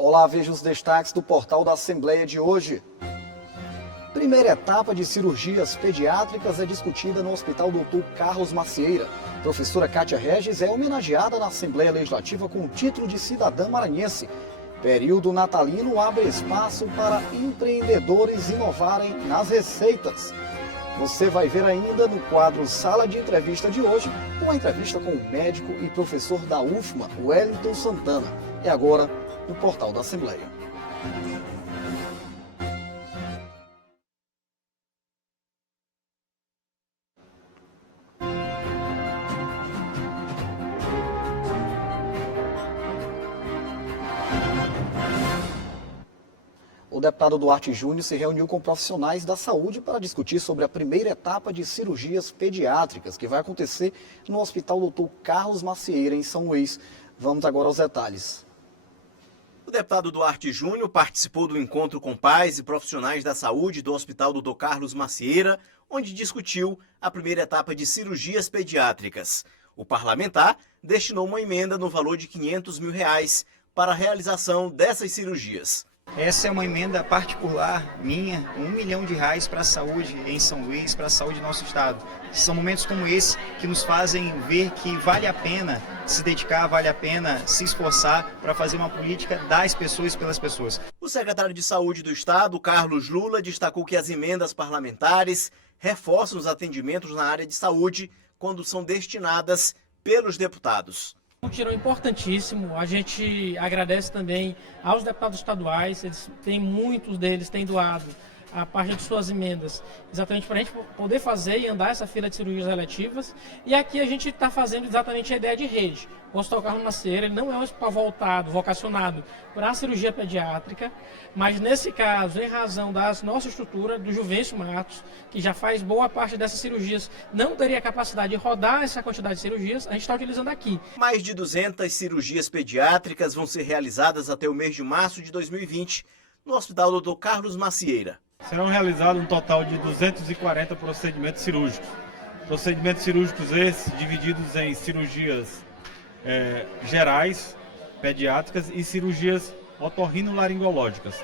Olá, veja os destaques do portal da Assembleia de hoje. Primeira etapa de cirurgias pediátricas é discutida no Hospital Dr. Carlos Macieira. Professora Kátia Regis é homenageada na Assembleia Legislativa com o título de cidadã maranhense. Período natalino abre espaço para empreendedores inovarem nas receitas. Você vai ver ainda no quadro Sala de Entrevista de hoje, uma entrevista com o médico e professor da UFMA, Wellington Santana. E agora, no portal da Assembleia. O deputado Duarte Júnior se reuniu com profissionais da saúde para discutir sobre a primeira etapa de cirurgias pediátricas, que vai acontecer no Hospital Dr. Carlos Macieira, em São Luís. Vamos agora aos detalhes. O deputado Duarte Júnior participou do encontro com pais e profissionais da saúde do Hospital Dr. Carlos Macieira, onde discutiu a primeira etapa de cirurgias pediátricas. O parlamentar destinou uma emenda no valor de R$500 mil para a realização dessas cirurgias. Essa é uma emenda particular minha, R$1 milhão para a saúde em São Luís, para a saúde do nosso estado. São momentos como esse que nos fazem ver que vale a pena se dedicar, vale a pena se esforçar para fazer uma política das pessoas e pelas pessoas. O secretário de Saúde do Estado, Carlos Lula, destacou que as emendas parlamentares reforçam os atendimentos na área de saúde quando são destinadas pelos deputados. Um tirão importantíssimo, a gente agradece também aos deputados estaduais, muitos deles têm doado a parte de suas emendas, exatamente para a gente poder fazer e andar essa fila de cirurgias eletivas. E aqui a gente está fazendo exatamente a ideia de rede. O Hospital Carlos Macieira ele não é um hospital vocacionado para a cirurgia pediátrica, mas nesse caso, em razão da nossa estrutura, do Juvencio Matos, que já faz boa parte dessas cirurgias, não teria capacidade de rodar essa quantidade de cirurgias, a gente está utilizando aqui. Mais de 200 cirurgias pediátricas vão ser realizadas até o mês de março de 2020 no Hospital Dr. Carlos Macieira. Serão realizados um total de 240 procedimentos cirúrgicos. Procedimentos cirúrgicos esses divididos em cirurgias gerais, pediátricas e cirurgias otorrinolaringológicas.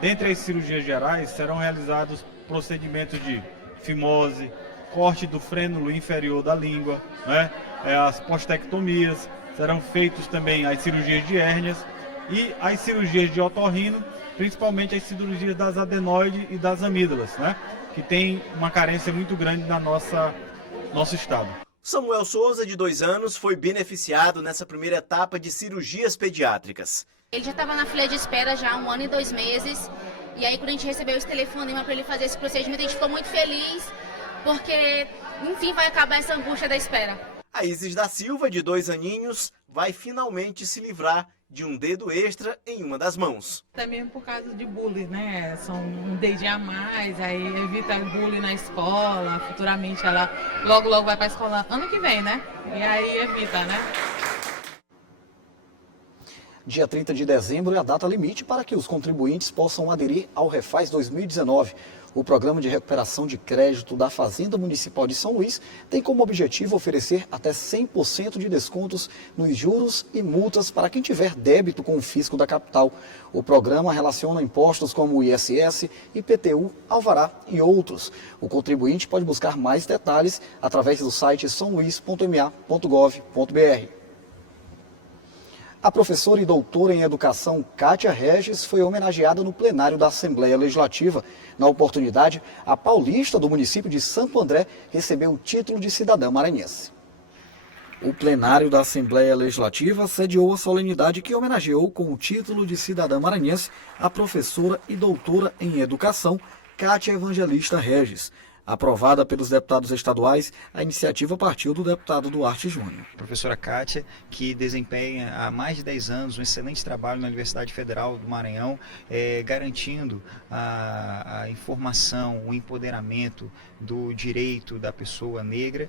Dentre as cirurgias gerais serão realizados procedimentos de fimose, corte do frênulo inferior da língua, as postectomias, serão feitos também as cirurgias de hérnias e as cirurgias de otorrino, principalmente as cirurgias das adenoides e das amígdalas, que tem uma carência muito grande na nosso estado. Samuel Souza, de 2 anos, foi beneficiado nessa primeira etapa de cirurgias pediátricas. Ele já estava na fila de espera já há 1 ano e 2 meses, e aí quando a gente recebeu esse telefonema para ele fazer esse procedimento, a gente ficou muito feliz, porque, enfim, vai acabar essa angústia da espera. A Isis da Silva, de 2 aninhos, vai finalmente se livrar de um dedo extra em uma das mãos. Também por causa de bullying, São um dedinho a mais, aí evita o bullying na escola, futuramente ela logo vai para a escola ano que vem, E aí evita, Dia 30 de dezembro é a data limite para que os contribuintes possam aderir ao Refaz 2019. O Programa de Recuperação de Crédito da Fazenda Municipal de São Luís tem como objetivo oferecer até 100% de descontos nos juros e multas para quem tiver débito com o fisco da capital. O programa relaciona impostos como o ISS, IPTU, Alvará e outros. O contribuinte pode buscar mais detalhes através do site saoluís.ma.gov.br. A professora e doutora em educação Kátia Regis foi homenageada no plenário da Assembleia Legislativa. Na oportunidade, a paulista do município de Santo André recebeu o título de cidadã maranhense. O plenário da Assembleia Legislativa sediou a solenidade que homenageou com o título de cidadã maranhense a professora e doutora em educação Kátia Evangelista Regis. Aprovada pelos deputados estaduais, a iniciativa partiu do deputado Duarte Júnior. A professora Kátia, que desempenha há mais de 10 anos um excelente trabalho na Universidade Federal do Maranhão, garantindo a informação, o empoderamento do direito da pessoa negra,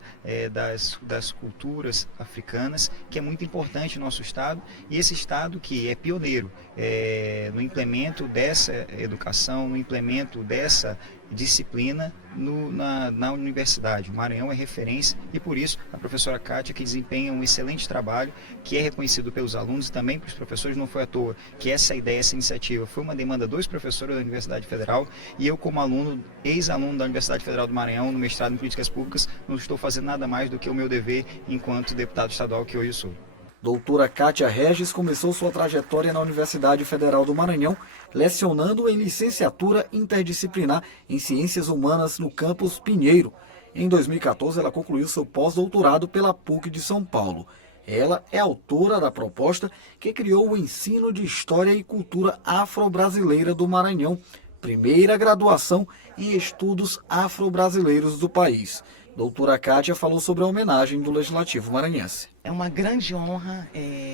das culturas africanas, que é muito importante no nosso estado, e esse estado que é pioneiro no implemento dessa educação, no implemento dessa disciplina na universidade. O Maranhão é referência e por isso a professora Kátia, que desempenha um excelente trabalho, que é reconhecido pelos alunos e também pelos professores, não foi à toa que essa ideia, essa iniciativa foi uma demanda dos professores da Universidade Federal e eu, como aluno, ex-aluno da Universidade Federal do Maranhão, no mestrado em Políticas Públicas, não estou fazendo nada mais do que o meu dever enquanto deputado estadual que hoje sou. Doutora Kátia Regis começou sua trajetória na Universidade Federal do Maranhão, lecionando em licenciatura interdisciplinar em Ciências Humanas no campus Pinheiro. Em 2014, ela concluiu seu pós-doutorado pela PUC de São Paulo. Ela é autora da proposta que criou o ensino de História e Cultura Afro-Brasileira do Maranhão, primeira graduação em estudos afro-brasileiros do país. Doutora Kátia falou sobre a homenagem do Legislativo maranhense. É uma grande honra,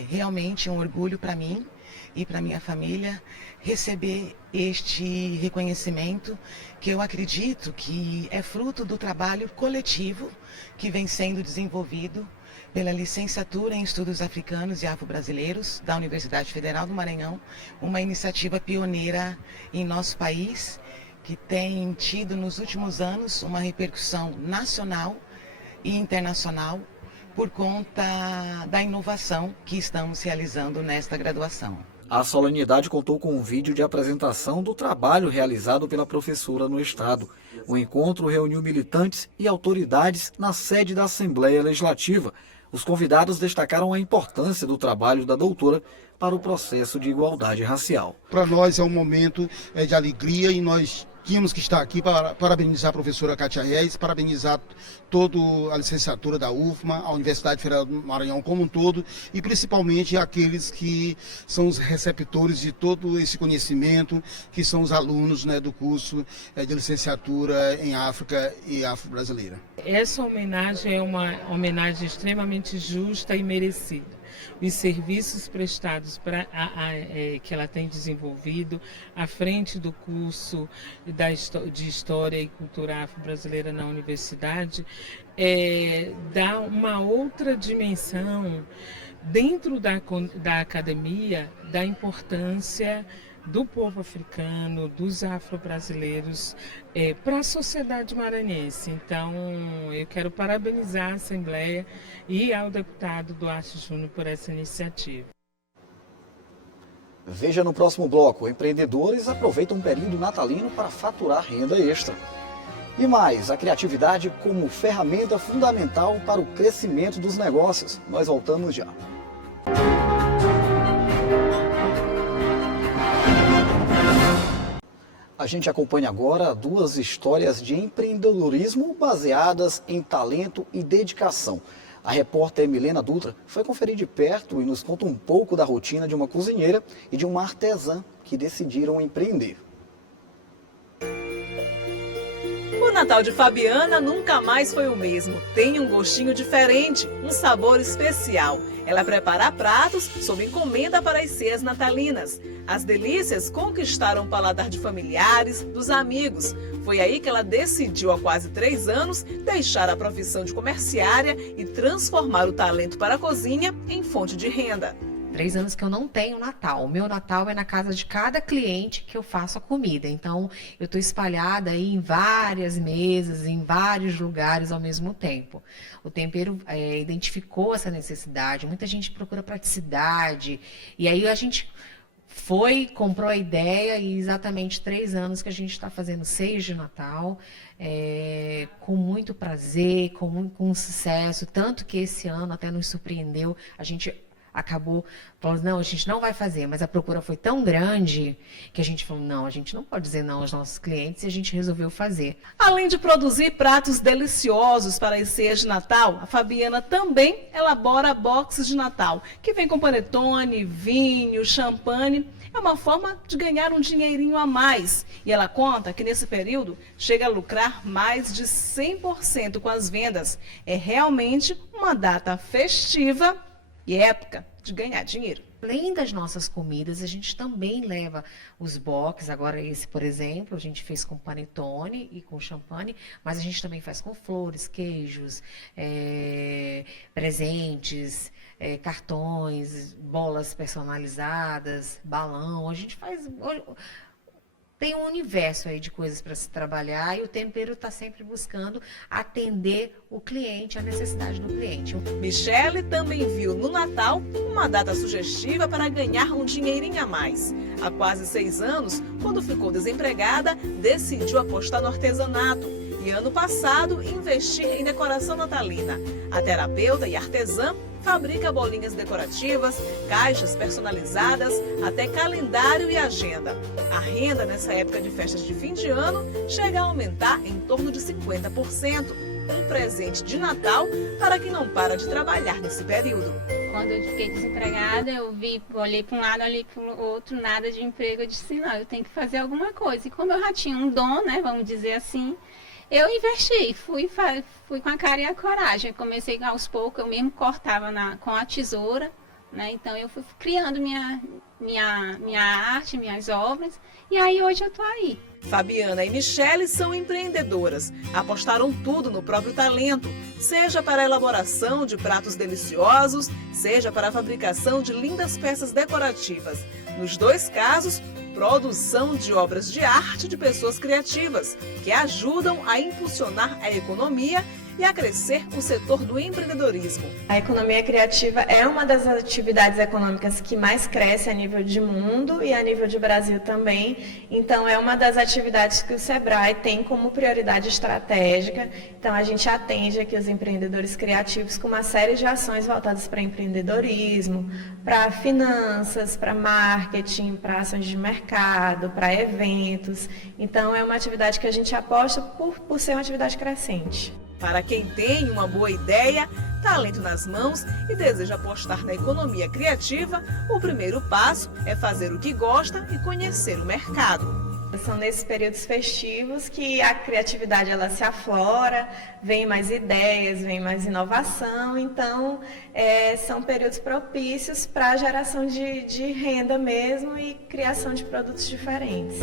realmente um orgulho para mim e para minha família receber este reconhecimento que eu acredito que é fruto do trabalho coletivo que vem sendo desenvolvido pela Licenciatura em Estudos Africanos e Afro-Brasileiros da Universidade Federal do Maranhão, uma iniciativa pioneira em nosso país, que tem tido nos últimos anos uma repercussão nacional e internacional por conta da inovação que estamos realizando nesta graduação. A solenidade contou com um vídeo de apresentação do trabalho realizado pela professora no estado. O encontro reuniu militantes e autoridades na sede da Assembleia Legislativa. Os convidados destacaram a importância do trabalho da doutora para o processo de igualdade racial. Para nós é um momento de alegria e nós tínhamos que estar aqui para parabenizar a professora Kátia Regis, parabenizar toda a licenciatura da UFMA, a Universidade Federal do Maranhão como um todo, e principalmente aqueles que são os receptores de todo esse conhecimento, que são os alunos, né, do curso de licenciatura em África e Afro-Brasileira. Essa homenagem é uma homenagem extremamente justa e merecida. Os serviços prestados que ela tem desenvolvido à frente do curso de História e Cultura Afro-Brasileira na universidade dá uma outra dimensão dentro da academia da importância do povo africano, dos afro-brasileiros para a sociedade maranhense. Então, eu quero parabenizar a Assembleia e ao deputado Duarte Júnior por essa iniciativa. Veja no próximo bloco, empreendedores aproveitam um período natalino para faturar renda extra. E mais, a criatividade como ferramenta fundamental para o crescimento dos negócios. Nós voltamos já. A gente acompanha agora duas histórias de empreendedorismo baseadas em talento e dedicação. A repórter Milena Dutra foi conferir de perto e nos conta um pouco da rotina de uma cozinheira e de uma artesã que decidiram empreender. O Natal de Fabiana nunca mais foi o mesmo. Tem um gostinho diferente, um sabor especial. Ela prepara pratos sob encomenda para as ceias natalinas. As delícias conquistaram o paladar de familiares, dos amigos. Foi aí que ela decidiu, há quase 3 anos, deixar a profissão de comerciária e transformar o talento para a cozinha em fonte de renda. 3 anos que eu não tenho Natal. O meu Natal é na casa de cada cliente que eu faço a comida. Então, eu estou espalhada aí em várias mesas, em vários lugares ao mesmo tempo. O tempero identificou essa necessidade. Muita gente procura praticidade. E aí a gente comprou a ideia e exatamente 3 anos que a gente está fazendo ceias de Natal, com muito prazer, com sucesso. Tanto que esse ano até nos surpreendeu. A gente acabou falando, não, a gente não vai fazer, mas a procura foi tão grande que a gente falou, não, a gente não pode dizer não aos nossos clientes e a gente resolveu fazer. Além de produzir pratos deliciosos para as ceias de Natal, a Fabiana também elabora boxes de Natal, que vem com panetone, vinho, champanhe. É uma forma de ganhar um dinheirinho a mais. E ela conta que nesse período chega a lucrar mais de 100% com as vendas. É realmente uma data festiva e época de ganhar dinheiro. Além das nossas comidas, a gente também leva os boxes. Agora esse, por exemplo, a gente fez com panetone e com champanhe, mas a gente também faz com flores, queijos, presentes, cartões, bolas personalizadas, balão. A gente faz tem um universo aí de coisas para se trabalhar e o tempero está sempre buscando atender o cliente, a necessidade do cliente. Michele também viu no Natal uma data sugestiva para ganhar um dinheirinho a mais. Há quase 6 anos, quando ficou desempregada, decidiu apostar no artesanato e ano passado investir em decoração natalina. A terapeuta e artesã fabrica bolinhas decorativas, caixas personalizadas, até calendário e agenda. A renda nessa época de festas de fim de ano chega a aumentar em torno de 50%. Um presente de Natal para quem não para de trabalhar nesse período. Quando eu fiquei desempregada, olhei para um lado, olhei para o outro, nada de emprego. Eu disse, não, eu tenho que fazer alguma coisa. E como eu já tinha um dom, né, vamos dizer assim, eu investi, fui com a cara e a coragem. Eu comecei aos poucos, eu mesmo cortava com a tesoura, né? Então eu fui criando minha arte, minhas obras, e aí hoje eu estou aí. Fabiana e Michele são empreendedoras. Apostaram tudo no próprio talento, seja para a elaboração de pratos deliciosos, seja para a fabricação de lindas peças decorativas. Nos 2 casos, produção de obras de arte de pessoas criativas, que ajudam a impulsionar a economia e a crescer o setor do empreendedorismo. A economia criativa é uma das atividades econômicas que mais cresce a nível de mundo e a nível de Brasil também. Então, é uma das atividades que o Sebrae tem como prioridade estratégica. Então, a gente atende aqui os empreendedores criativos com uma série de ações voltadas para empreendedorismo, para finanças, para marketing, para ações de mercado, para eventos. Então, é uma atividade que a gente aposta por ser uma atividade crescente. Para quem tem uma boa ideia, talento nas mãos e deseja apostar na economia criativa, o primeiro passo é fazer o que gosta e conhecer o mercado. São nesses períodos festivos que a criatividade ela se aflora, vem mais ideias, vem mais inovação, então são períodos propícios para a geração de renda mesmo e criação de produtos diferentes.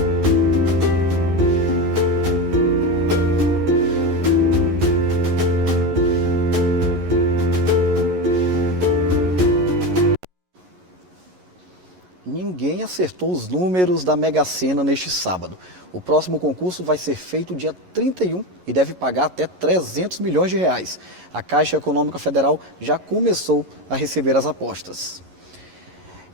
Ninguém acertou os números da Mega Sena neste sábado. O próximo concurso vai ser feito dia 31 e deve pagar até 300 milhões de reais. A Caixa Econômica Federal já começou a receber as apostas.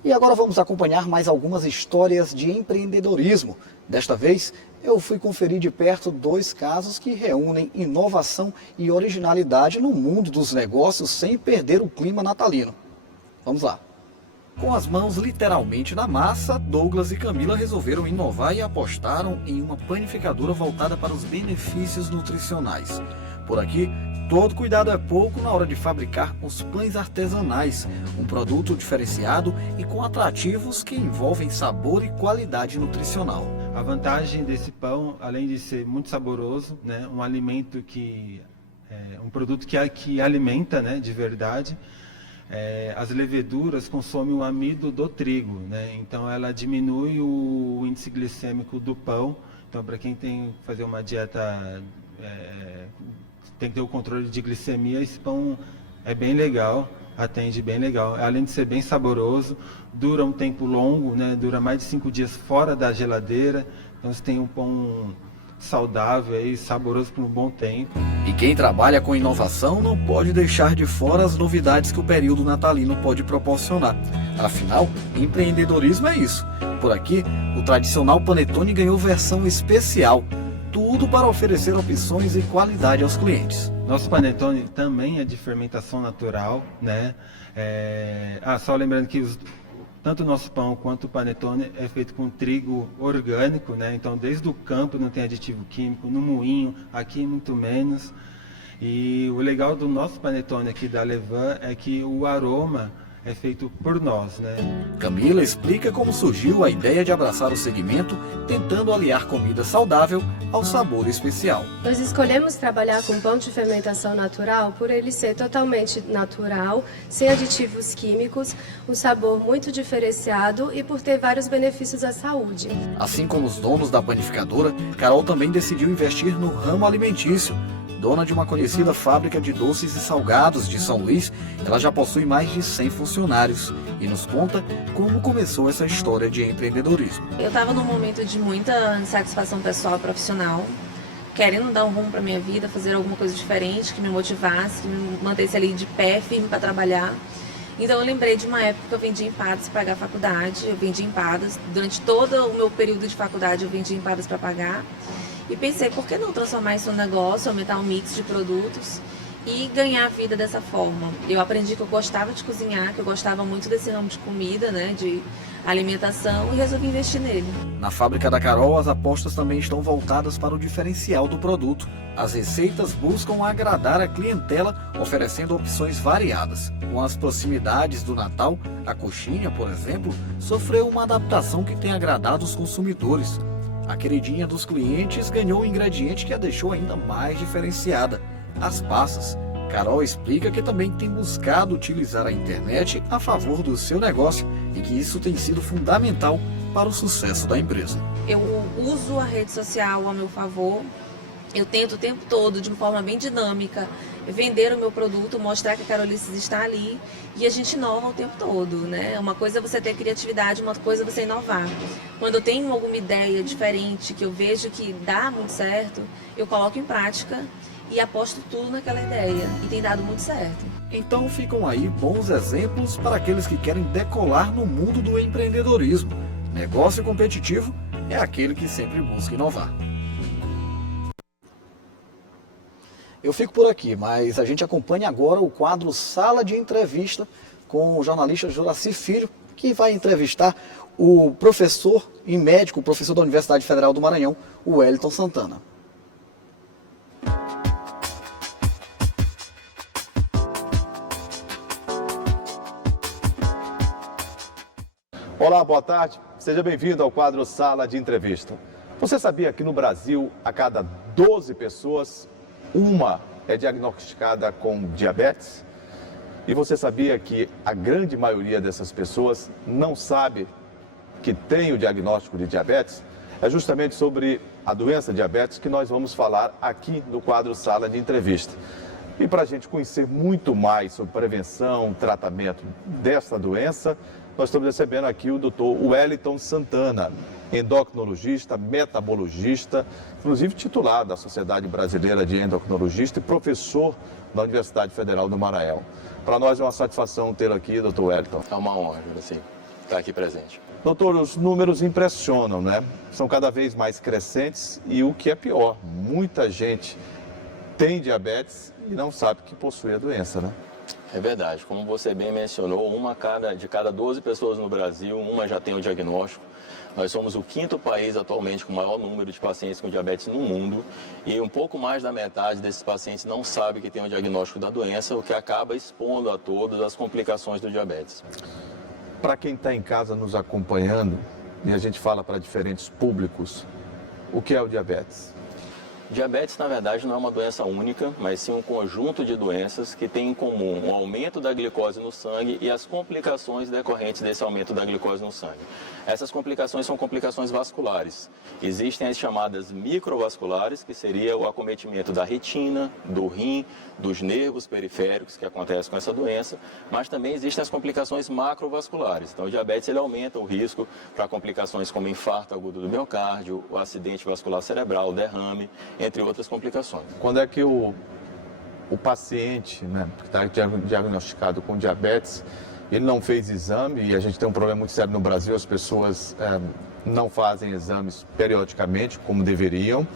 E agora vamos acompanhar mais algumas histórias de empreendedorismo. Desta vez, eu fui conferir de perto 2 casos que reúnem inovação e originalidade no mundo dos negócios sem perder o clima natalino. Vamos lá. Com as mãos literalmente na massa, Douglas e Camila resolveram inovar e apostaram em uma panificadora voltada para os benefícios nutricionais. Por aqui, todo cuidado é pouco na hora de fabricar os pães artesanais, um produto diferenciado e com atrativos que envolvem sabor e qualidade nutricional. A vantagem desse pão, além de ser muito saboroso, né, um alimento um produto que alimenta, né, de verdade. As leveduras consomem o amido do trigo, né? Então ela diminui o índice glicêmico do pão. Então, para quem tem que fazer uma dieta, tem que ter o controle de glicemia, esse pão é bem legal, atende bem legal. Além de ser bem saboroso, dura um tempo longo, né? Dura mais de 5 dias fora da geladeira. Então você tem um pão saudável e saboroso por um bom tempo. E quem trabalha com inovação não pode deixar de fora as novidades que o período natalino pode proporcionar. Afinal, empreendedorismo é isso. Por aqui, o tradicional panetone ganhou versão especial. Tudo para oferecer opções e qualidade aos clientes. Nosso panetone também é de fermentação natural, né? Só lembrando que tanto o nosso pão quanto o panetone é feito com trigo orgânico, né? Então, desde o campo não tem aditivo químico, no moinho, aqui muito menos. E o legal do nosso panetone aqui da Levan é que o aroma é feito por nós, né? Camila explica como surgiu a ideia de abraçar o segmento, tentando aliar comida saudável ao sabor especial. Nós escolhemos trabalhar com pão de fermentação natural por ele ser totalmente natural, sem aditivos químicos, um sabor muito diferenciado e por ter vários benefícios à saúde. Assim como os donos da panificadora, Carol também decidiu investir no ramo alimentício. Dona de uma conhecida fábrica de doces e salgados de São Luís, ela já possui mais de 100 funcionários e nos conta como começou essa história de empreendedorismo. Eu estava num momento de muita insatisfação pessoal e profissional, querendo dar um rumo para minha vida, fazer alguma coisa diferente, que me motivasse, que me mantesse ali de pé, firme para trabalhar. Então eu lembrei de uma época que eu vendia empadas para pagar a faculdade, eu vendia empadas, durante todo o meu período de faculdade eu vendia empadas para pagar. E pensei, por que não transformar isso num negócio, aumentar o mix de produtos e ganhar a vida dessa forma? Eu aprendi que eu gostava de cozinhar, que eu gostava muito desse ramo de comida, né, de alimentação, e resolvi investir nele. Na fábrica da Carol, as apostas também estão voltadas para o diferencial do produto. As receitas buscam agradar a clientela, oferecendo opções variadas. Com as proximidades do Natal, a coxinha, por exemplo, sofreu uma adaptação que tem agradado os consumidores. A queridinha dos clientes ganhou um ingrediente que a deixou ainda mais diferenciada: as passas. Carol explica que também tem buscado utilizar a internet a favor do seu negócio e que isso tem sido fundamental para o sucesso da empresa. Eu uso a rede social a meu favor. Eu tento o tempo todo, de uma forma bem dinâmica, vender o meu produto, mostrar que a Carolices está ali, e a gente inova o tempo todo, né? Uma coisa é você ter criatividade, uma coisa é você inovar. Quando eu tenho alguma ideia diferente, que eu vejo que dá muito certo, eu coloco em prática e aposto tudo naquela ideia, e tem dado muito certo. Então ficam aí bons exemplos para aqueles que querem decolar no mundo do empreendedorismo. Negócio competitivo é aquele que sempre busca inovar. Eu fico por aqui, mas a gente acompanha agora o quadro Sala de Entrevista com o jornalista Juraci Filho, que vai entrevistar o professor e médico, professor da Universidade Federal do Maranhão, o Wellington Santana. Olá, boa tarde. Seja bem-vindo ao quadro Sala de Entrevista. Você sabia que no Brasil, a cada 12 pessoas, uma é diagnosticada com diabetes? E você sabia que a grande maioria dessas pessoas não sabe que tem o diagnóstico de diabetes? É justamente sobre a doença diabetes que nós vamos falar aqui no quadro Sala de Entrevista. E para a gente conhecer muito mais sobre prevenção, tratamento dessa doença, nós estamos recebendo aqui o Dr. Wellington Santana, endocrinologista, metabologista, inclusive titular da Sociedade Brasileira de Endocrinologista e professor da Universidade Federal do Maranhão. Para nós é uma satisfação tê-lo aqui, Dr. Wellington. É uma honra, assim, estar aqui presente. Doutor, os números impressionam, né? São cada vez mais crescentes e o que é pior, muita gente tem diabetes e não sabe que possui a doença, né? É verdade, como você bem mencionou, de cada 12 pessoas no Brasil, uma já tem o diagnóstico. Nós somos o 5º país atualmente com o maior número de pacientes com diabetes no mundo e um pouco mais da metade desses pacientes não sabe que tem o diagnóstico da doença, o que acaba expondo a todos as complicações do diabetes. Para quem está em casa nos acompanhando, e a gente fala para diferentes públicos, o que é o diabetes? Diabetes, na verdade, não é uma doença única, mas sim um conjunto de doenças que tem em comum o aumento da glicose no sangue e as complicações decorrentes desse aumento da glicose no sangue. Essas complicações são complicações vasculares. Existem as chamadas microvasculares, que seria o acometimento da retina, do rim, dos nervos periféricos que acontece com essa doença, mas também existem as complicações macrovasculares. Então, o diabetes ele aumenta o risco para complicações como infarto agudo do miocárdio, o acidente vascular cerebral, derrame, entre outras complicações. Quando é que o paciente, né, que está diagnosticado com diabetes, ele não fez exame, e a gente tem um problema muito sério no Brasil, as pessoas não fazem exames periodicamente, como deveriam,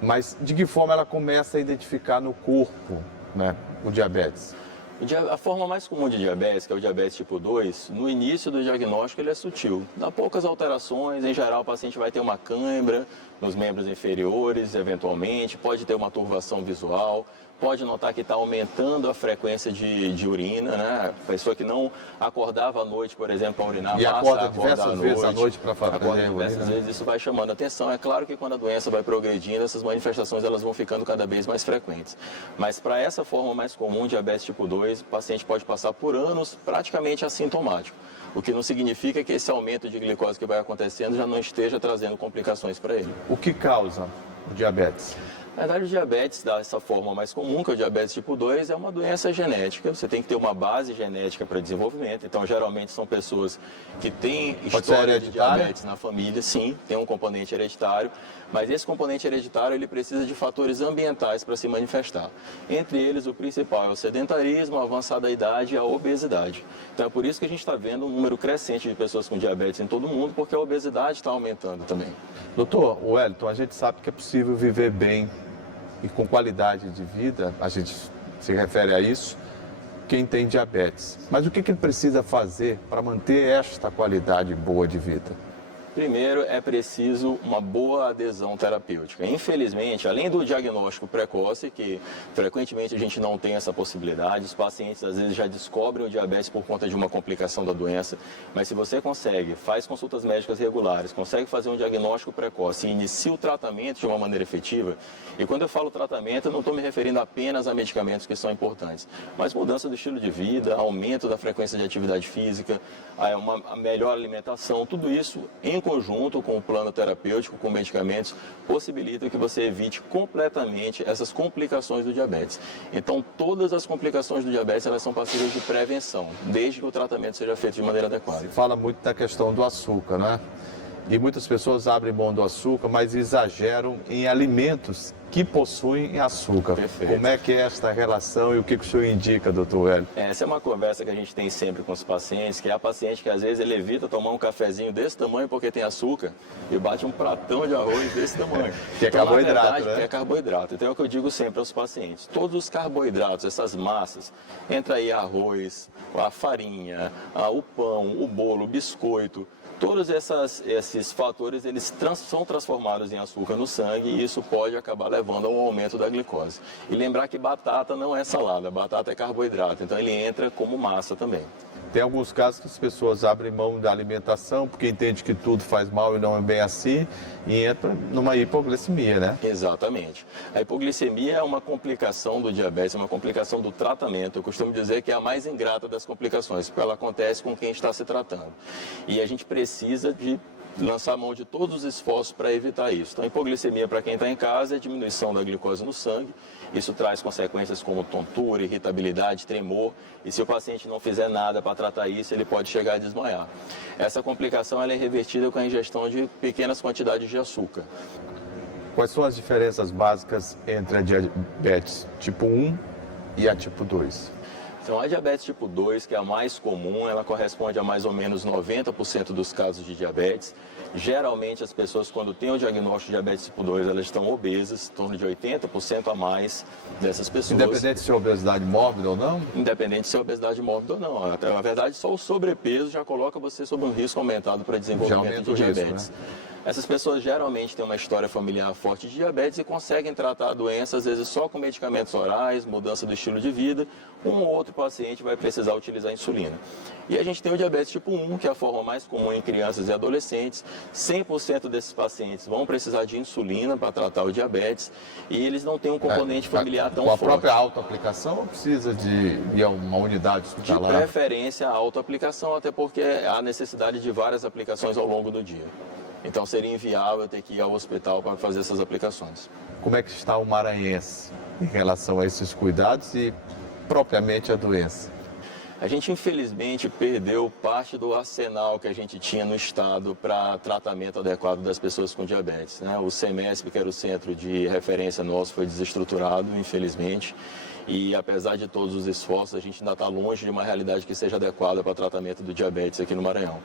mas de que forma ela começa a identificar no corpo, né, o diabetes? A forma mais comum de diabetes, que é o diabetes tipo 2, no início do diagnóstico ele é sutil. Dá poucas alterações, em geral o paciente vai ter uma cãibra nos membros inferiores, eventualmente, pode ter uma turvação visual, pode notar que está aumentando a frequência de urina, né? A pessoa que não acordava à noite, por exemplo, para urinar, passa a acordar diversas vezes à noite para fazer diversas vezes, isso vai chamando a atenção. É claro que quando a doença vai progredindo, essas manifestações elas vão ficando cada vez mais frequentes. Mas para essa forma mais comum, diabetes tipo 2, o paciente pode passar por anos praticamente assintomático. O que não significa que esse aumento de glicose que vai acontecendo já não esteja trazendo complicações para ele. O que causa o diabetes? Na verdade, o diabetes, dessa forma mais comum, que é o diabetes tipo 2, é uma doença genética. Você tem que ter uma base genética para desenvolvimento. Então, geralmente, são pessoas que têm história de diabetes na família. Sim, tem um componente hereditário. Mas esse componente hereditário, ele precisa de fatores ambientais para se manifestar. Entre eles, o principal é o sedentarismo, a avançada idade e a obesidade. Então, é por isso que a gente está vendo um número crescente de pessoas com diabetes em todo o mundo, porque a obesidade está aumentando também. Doutor Wellington, a gente sabe que é possível viver bem e com qualidade de vida, a gente se refere a isso, quem tem diabetes. Mas o que ele precisa fazer para manter esta qualidade boa de vida? Primeiro, é preciso uma boa adesão terapêutica. Infelizmente, além do diagnóstico precoce, que frequentemente a gente não tem essa possibilidade, os pacientes às vezes já descobrem o diabetes por conta de uma complicação da doença, mas se você consegue, faz consultas médicas regulares, consegue fazer um diagnóstico precoce e inicia o tratamento de uma maneira efetiva, e quando eu falo tratamento, eu não estou me referindo apenas a medicamentos que são importantes, mas mudança do estilo de vida, aumento da frequência de atividade física, uma melhor alimentação, tudo isso em conjunto com o plano terapêutico, com medicamentos, possibilita que você evite completamente essas complicações do diabetes. Então, todas as complicações do diabetes, elas são passíveis de prevenção, desde que o tratamento seja feito de maneira adequada. Se fala muito da questão do açúcar, né? E muitas pessoas abrem mão do açúcar, mas exageram em alimentos que possuem açúcar. Perfeito. Como é que é esta relação e o que o senhor indica, doutor Hélio? Essa é uma conversa que a gente tem sempre com os pacientes, que é a paciente que às vezes ele evita tomar um cafezinho desse tamanho porque tem açúcar e bate um pratão de arroz desse tamanho. Que é então, carboidrato, na verdade, né? É carboidrato. Então é o que eu digo sempre aos pacientes. Todos os carboidratos, essas massas, entra aí arroz, a farinha, o pão, o bolo, o biscoito, todos esses fatores, eles são transformados em açúcar no sangue e isso pode acabar levando a um aumento da glicose. E lembrar que batata não é salada, batata é carboidrato, então ele entra como massa também. Tem alguns casos que as pessoas abrem mão da alimentação porque entendem que tudo faz mal e não é bem assim e entra numa hipoglicemia, né? Exatamente. A hipoglicemia é uma complicação do diabetes, é uma complicação do tratamento. Eu costumo dizer que é a mais ingrata das complicações, porque ela acontece com quem está se tratando. E a gente precisa de lançar mão de todos os esforços para evitar isso. Então, a hipoglicemia para quem está em casa é diminuição da glicose no sangue. Isso traz consequências como tontura, irritabilidade, tremor. E se o paciente não fizer nada para tratar isso, ele pode chegar a desmaiar. Essa complicação ela é revertida com a ingestão de pequenas quantidades de açúcar. Quais são as diferenças básicas entre a diabetes tipo 1 e a tipo 2? Então, a diabetes tipo 2, que é a mais comum, ela corresponde a mais ou menos 90% dos casos de diabetes. Geralmente, as pessoas, quando têm o diagnóstico de diabetes tipo 2, elas estão obesas, em torno de 80% a mais dessas pessoas. Independente se é obesidade mórbida ou não? Independente se é obesidade mórbida ou não. Até, na verdade, só o sobrepeso já coloca você sob um risco aumentado para desenvolvimento de diabetes. Risco, né? Essas pessoas geralmente têm uma história familiar forte de diabetes e conseguem tratar a doença, às vezes, só com medicamentos orais, mudança do estilo de vida. Um ou outro paciente vai precisar utilizar insulina. E a gente tem o diabetes tipo 1, que é a forma mais comum em crianças e adolescentes. 100% desses pacientes vão precisar de insulina para tratar o diabetes e eles não têm um componente familiar tão forte. Com a própria autoaplicação ou precisa de ir a uma unidade hospitalar? De preferência a autoaplicação, até porque há necessidade de várias aplicações ao longo do dia. Então seria inviável ter que ir ao hospital para fazer essas aplicações. Como é que está o maranhense em relação a esses cuidados e propriamente a doença? A gente, infelizmente, perdeu parte do arsenal que a gente tinha no estado para tratamento adequado das pessoas com diabetes, né? O CEMESP, que era o centro de referência nosso, foi desestruturado, infelizmente. E, apesar de todos os esforços, a gente ainda está longe de uma realidade que seja adequada para o tratamento do diabetes aqui no Maranhão.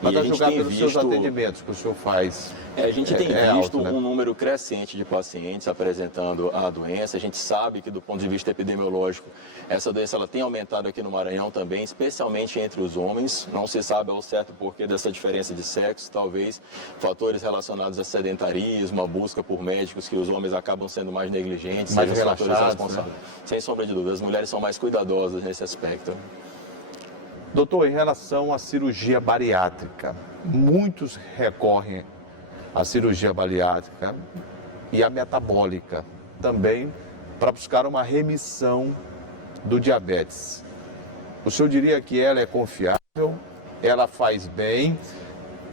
Mas a julgar pelos visto... seus atendimentos que o senhor faz, a gente tem visto alto, né? um número crescente de pacientes apresentando a doença. A gente sabe que, do ponto de vista epidemiológico, essa doença ela tem aumentado aqui no Maranhão também, especialmente entre os homens. Não se sabe ao certo porquê dessa diferença de sexo, talvez fatores relacionados a sedentarismo, a busca por médicos, que os homens acabam sendo mais negligentes, mais sejam os fatores responsáveis. Né? Sem sombra de dúvida, as mulheres são mais cuidadosas nesse aspecto. Doutor, em relação à cirurgia bariátrica, muitos recorrem à cirurgia bariátrica e à metabólica também para buscar uma remissão do diabetes. O senhor diria que ela é confiável, ela faz bem,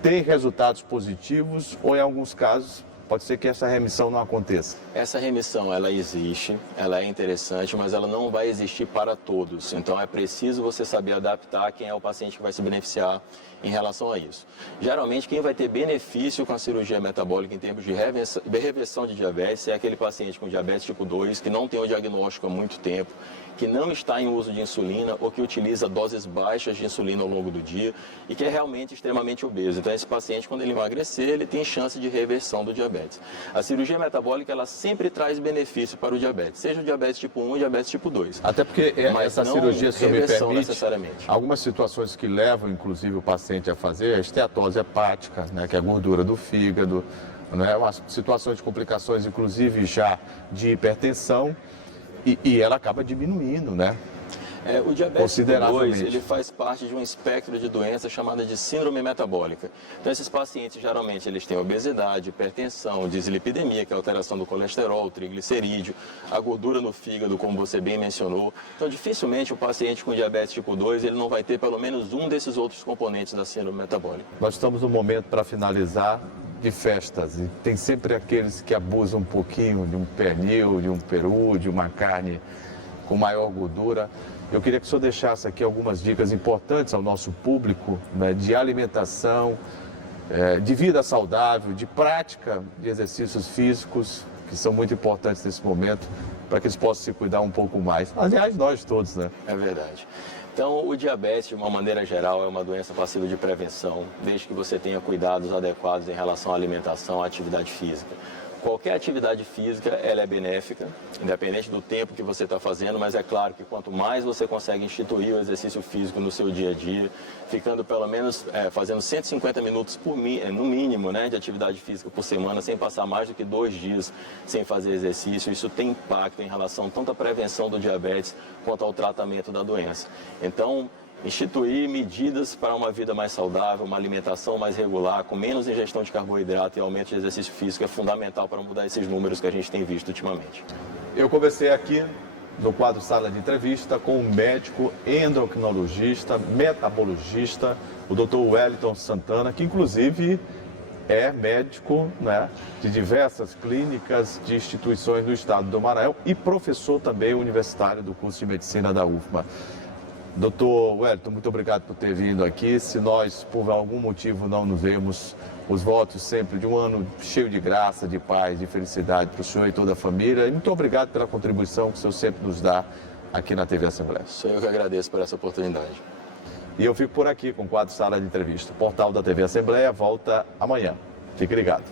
tem resultados positivos ou em alguns casos pode ser que essa remissão não aconteça. Essa remissão, ela existe, ela é interessante, mas ela não vai existir para todos. Então, é preciso você saber adaptar quem é o paciente que vai se beneficiar em relação a isso. Geralmente, quem vai ter benefício com a cirurgia metabólica em termos de reversão de diabetes é aquele paciente com diabetes tipo 2, que não tem o diagnóstico há muito tempo, que não está em uso de insulina ou que utiliza doses baixas de insulina ao longo do dia e que é realmente extremamente obeso. Então, esse paciente, quando ele emagrecer, ele tem chance de reversão do diabetes. A cirurgia metabólica, ela sempre traz benefício para o diabetes, seja o diabetes tipo 1 ou diabetes tipo 2. Até porque essa cirurgia, se me permite, necessariamente. Algumas situações que levam, inclusive, o paciente a fazer a esteatose hepática, né, que é a gordura do fígado, né, situações de complicações, inclusive, já de hipertensão, e ela acaba diminuindo, né? O diabetes tipo 2, ele faz parte de um espectro de doenças chamada de síndrome metabólica. Então, esses pacientes, geralmente, eles têm obesidade, hipertensão, dislipidemia, que é a alteração do colesterol, triglicerídeo, a gordura no fígado, como você bem mencionou. Então, dificilmente o paciente com diabetes tipo 2, ele não vai ter pelo menos um desses outros componentes da síndrome metabólica. Nós estamos no momento para finalizar de festas e tem sempre aqueles que abusam um pouquinho de um pernil, de um peru, de uma carne com maior gordura. Eu queria que o senhor deixasse aqui algumas dicas importantes ao nosso público, né, de alimentação, de vida saudável, de prática de exercícios físicos, que são muito importantes nesse momento, para que eles possam se cuidar um pouco mais. Aliás, nós todos, né? É verdade. Então, o diabetes, de uma maneira geral, é uma doença passível de prevenção, desde que você tenha cuidados adequados em relação à alimentação, à atividade física. Qualquer atividade física, ela é benéfica, independente do tempo que você está fazendo, mas é claro que quanto mais você consegue instituir o exercício físico no seu dia a dia, ficando pelo menos fazendo 150 minutos no mínimo, né, de atividade física por semana, sem passar mais do que 2 dias sem fazer exercício, isso tem impacto em relação tanto à prevenção do diabetes quanto ao tratamento da doença. Então, instituir medidas para uma vida mais saudável, uma alimentação mais regular, com menos ingestão de carboidrato e aumento de exercício físico é fundamental para mudar esses números que a gente tem visto ultimamente. Eu conversei aqui no quadro Sala de Entrevista com um médico endocrinologista, metabologista, o Dr. Wellington Santana, que inclusive é médico, né, de diversas clínicas de instituições no estado do Maranhão e professor também universitário do curso de medicina da UFMA. Doutor Wellington, muito obrigado por ter vindo aqui. Se nós, por algum motivo, não nos vemos, os votos sempre de um ano cheio de graça, de paz, de felicidade para o senhor e toda a família. E muito obrigado pela contribuição que o senhor sempre nos dá aqui na TV Assembleia. Sou eu que agradeço por essa oportunidade. E eu fico por aqui com o quadro Sala de Entrevista. O portal da TV Assembleia volta amanhã. Fique ligado.